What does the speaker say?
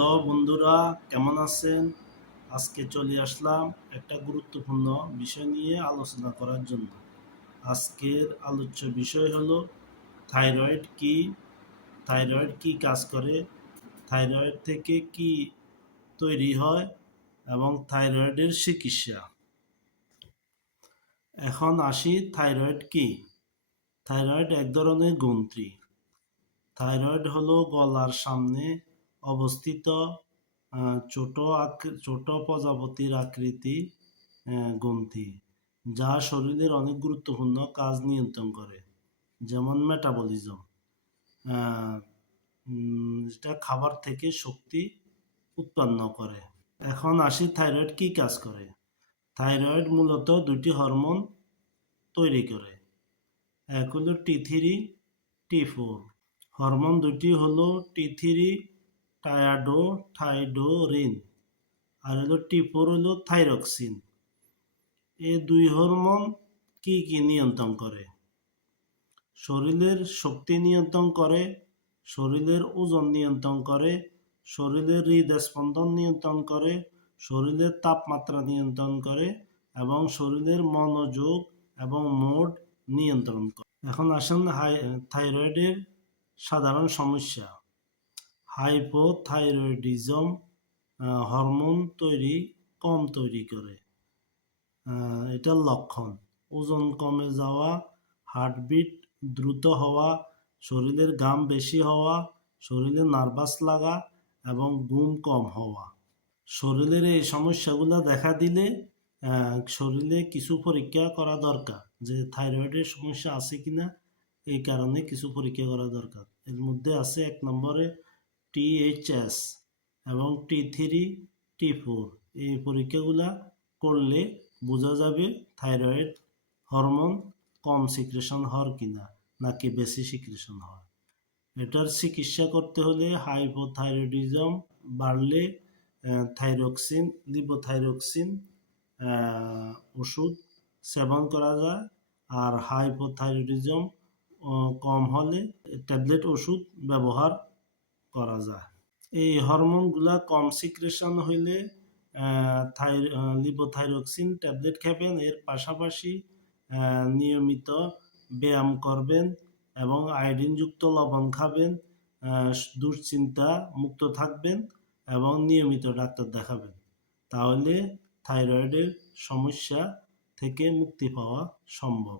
Hello বন্ধুরা, কেমন আছেন? আজকে চলে আসলাম একটা গুরুত্বপূর্ণ বিষয় নিয়ে আলোচনা করার জন্য। আজকের আলোচ্য বিষয় হলো থাইরয়েড কি, থাইরয়েড কি কাজ করে, থাইরয়েড থেকে কি তৈরি হয় এবং থাইরয়েডের চিকিৎসা। এখন আসি, থাইরয়েড কি? থাইরয়েড এক ধরনের গ্রন্থি। থাইরয়েড হলো গলার সামনে অবস্থিত ছোট প্রজাপতির আকৃতি গ্রন্থি, যা শরীরের অনেক গুরুত্বপূর্ণ কাজ নিয়ন্ত্রণ করে, যেমন মেটাবলিজম। যেটা খাবার থেকে শক্তি উৎপন্ন করে। এখন আসি, থাইরয়েড কি কাজ করে। থাইরয়েড মূলত দুটি হরমোন তৈরি করে। এক হলো T3, T4। হরমোন দুটি হলো T3 থাইরোডিন, আর হলো T4 হলো থাইরক্সিন। এই দুই হরমোন কি কি নিয়ন্ত্রণ করে? শরীরের শক্তি নিয়ন্ত্রণ করে, শরীরের ওজন নিয়ন্ত্রণ করে, শরীরের হৃদস্পন্দন নিয়ন্ত্রণ করে, শরীরের তাপমাত্রা নিয়ন্ত্রণ করে এবং শরীরের মনোযোগ এবং মুড নিয়ন্ত্রণ করে। এখন আসেন থাইরয়েডের সাধারণ সমস্যা। হাইপোথাইরয়েডিজম হরমোন কম তৈরি করে। এটার লক্ষণ: ওজন কমে যাওয়া, হার্টবিট দ্রুত হওয়া, শরীরের ঘাম বেশি হওয়া, শরীরে নার্ভাস লাগা এবং ঘুম কম হওয়া। শরীরের এই সমস্যাগুলো দেখা দিলে শরীরে কিছু পরীক্ষা করা দরকার, যে থাইরয়েডের সমস্যা আছে কিনা। এই কারণে কিছু পরীক্ষা করা দরকার। এর মধ্যে আছে 1 নম্বরে THS এবং T3, T4। এই পরীক্ষাগুলা করলে বোঝা যাবে থাইরয়েড হরমোন কম সিক্রেশন হওয়ার কিনা, নাকি বেশি সিক্রেশন হয়। এটার চিকিৎসা করতে হলে হাইপোথাইরয়েডিজম বাড়লে থাইরক্সিন, লিভোথাইরক্সিন ওষুধ সেবন করা যায়। আর হাইপোথাইরয়েডিজম কম হলে ট্যাবলেট ওষুধ ব্যবহার করা যায়। এই হরমোনগুলা কম সিক্রেশন হইলে লিভোথাইরক্সিন ট্যাবলেট খাবেন। এর পাশাপাশি নিয়মিত ব্যায়াম করবেন এবং আয়োডিনযুক্ত লবণ খাবেন। দুশ্চিন্তা মুক্ত থাকবেন এবং নিয়মিত ডাক্তার দেখাবেন। তাহলে থাইরয়েডের সমস্যা থেকে মুক্তি পাওয়া সম্ভব।